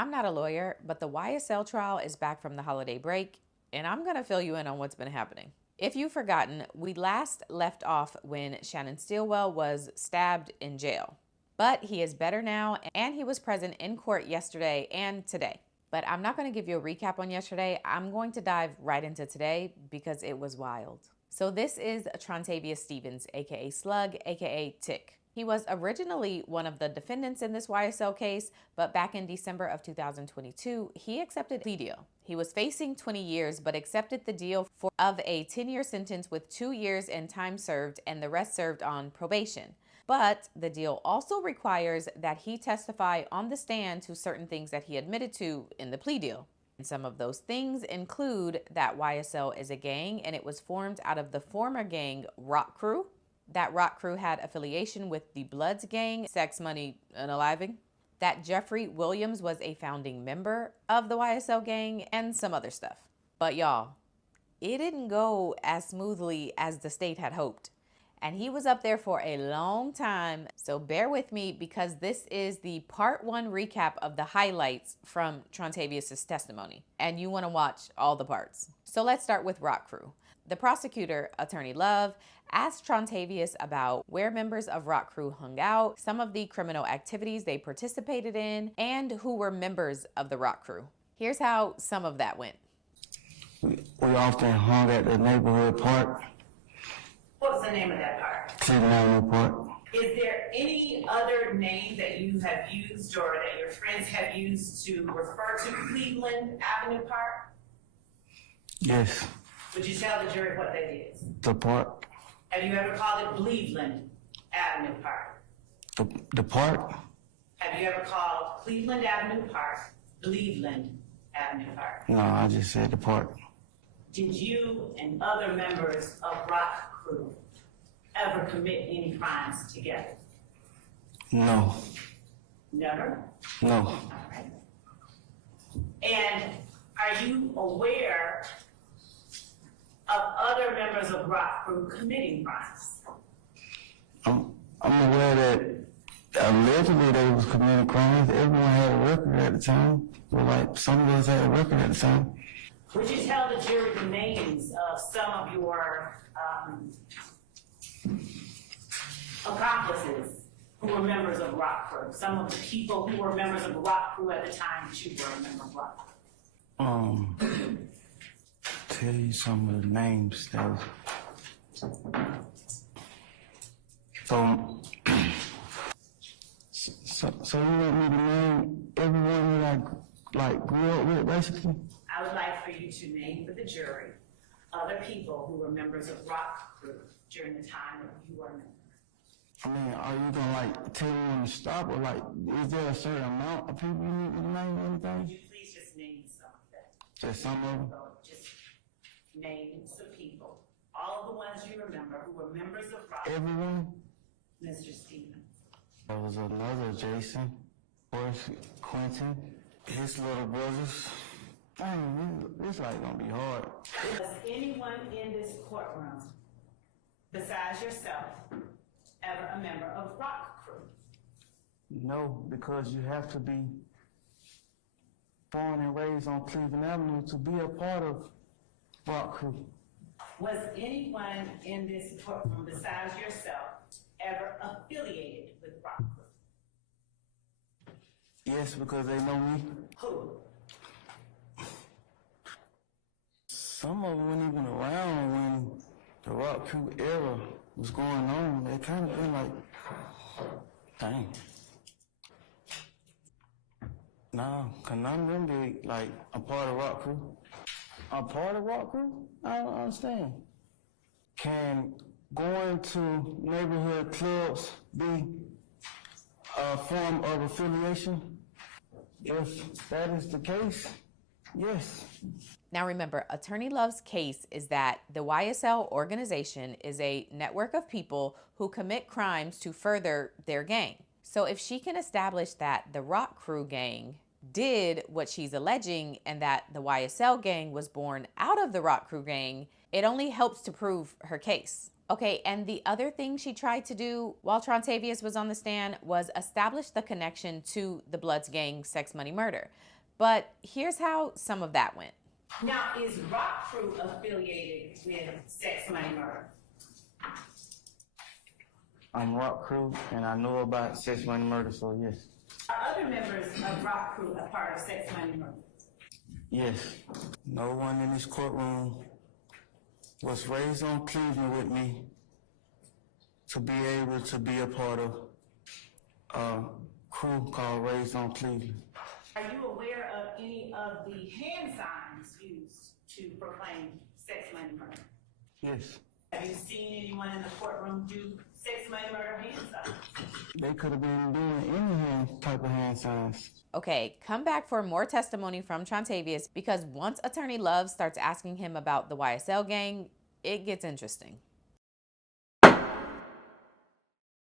I'm not a lawyer, but the YSL trial is back from the holiday break, and I'm going to fill you in on what's been happening. If you've forgotten, we last left off when Shannon Stillwell was stabbed in jail. But he is better now, and he was present in court yesterday and today. But I'm not going to give you a recap on yesterday. I'm going to dive right into today because it was wild. So this is Trontavious Stephens, aka Slug, aka Tick. He was originally one of the defendants in this YSL case, but back in December of 2022, he accepted a plea deal. He was facing 20 years, but accepted the deal of a 10-year sentence with 2 years in time served and the rest served on probation. But the deal also requires that he testify on the stand to certain things that he admitted to in the plea deal. And some of those things include that YSL is a gang and it was formed out of the former gang Rock Crew. That Rock Crew had affiliation with the Bloods gang, Sex, Money, Unaliving. That Jeffrey Williams was a founding member of the YSL gang and some other stuff. But y'all, it didn't go as smoothly as the state had hoped. And he was up there for a long time. So bear with me because this is the part 1 recap of the highlights from Trontavious' testimony. And you want to watch all the parts. So let's start with Rock Crew. The prosecutor, Attorney Love, asked Trontavious about where members of Rock Crew hung out, some of the criminal activities they participated in, and who were members of the Rock Crew. Here's how some of that went. We often hung at the neighborhood park. What was the name of that park? Cleveland Avenue Park. Is there any other name that you have used or that your friends have used to refer to Cleveland Avenue Park? Yes. Would you tell the jury what that is? The park. Have you ever called it Cleveland Avenue Park? The park? Have you ever called Cleveland Avenue Park Cleveland Avenue Park? No, I just said the park. Did you and other members of Rock Crew ever commit any crimes together? No. Never? No. All right. And are you aware of other members of Rock Crew committing crimes? I'm aware that allegedly they was committing crimes. Everyone had a record at the time. But like some of us had a record at the time. Would you tell the jury the names of some of your accomplices who were members of Rock Crew? Some of the people who were members of Rock Crew at the time that you were a member of Rock Crew? Tell you some of the names that so you want me to name everyone that I grew up with, basically? I would like for you to name for the jury other people who were members of Rock Crew during the time that you were a member. I mean, are you gonna tell me to stop, or is there a certain amount of people you need to name or anything? Would you please just name some of them? Just some of them? Just name some people. All of the ones you remember who were members of Rock Crew. Everyone? Mr. Stephens. There was another Jason, Horace, Quentin, his little brothers. Dang, this gonna be hard. Was anyone in this courtroom, besides yourself, ever a member of Rock Crew? No, because you have to be born and raised on Cleveland Avenue to be a part of Rock Crew. Was anyone in this courtroom, besides yourself, ever affiliated with Rock Crew? Yes, because they know me. Who? Some of them weren't even around when the Rock Crew era was going on. They kind of been like, dang. No, cause none of them be like a part of Rock Crew. A part of Rock Crew? I don't understand. Can going to neighborhood clubs be a form of affiliation? If that is the case, yes. Now remember, Attorney Love's case is that the YSL organization is a network of people who commit crimes to further their gang. So if she can establish that the Rock Crew gang did what she's alleging and that the YSL gang was born out of the Rock Crew gang, it only helps to prove her case. Okay, and the other thing she tried to do while Trontavious was on the stand was establish the connection to the Bloods gang sex, money, murder. But here's how some of that went. Now, is Rock Crew affiliated with Sex, Money, Murder? I'm Rock Crew, and I know about Sex, Money, Murder, so yes. Are other members of Rock Crew a part of Sex, Money, Murder? Yes. No one in this courtroom was raised on Cleveland with me to be able to be a part of a crew called Raised on Cleveland. Are you aware of any of the hand signs used to proclaim sex, money, murder? Yes. Have you seen anyone in the courtroom do sex, money, murder hand signs? They could have been doing any type of hand signs. Okay, come back for more testimony from Trontavious, because once Attorney Love starts asking him about the YSL gang, it gets interesting.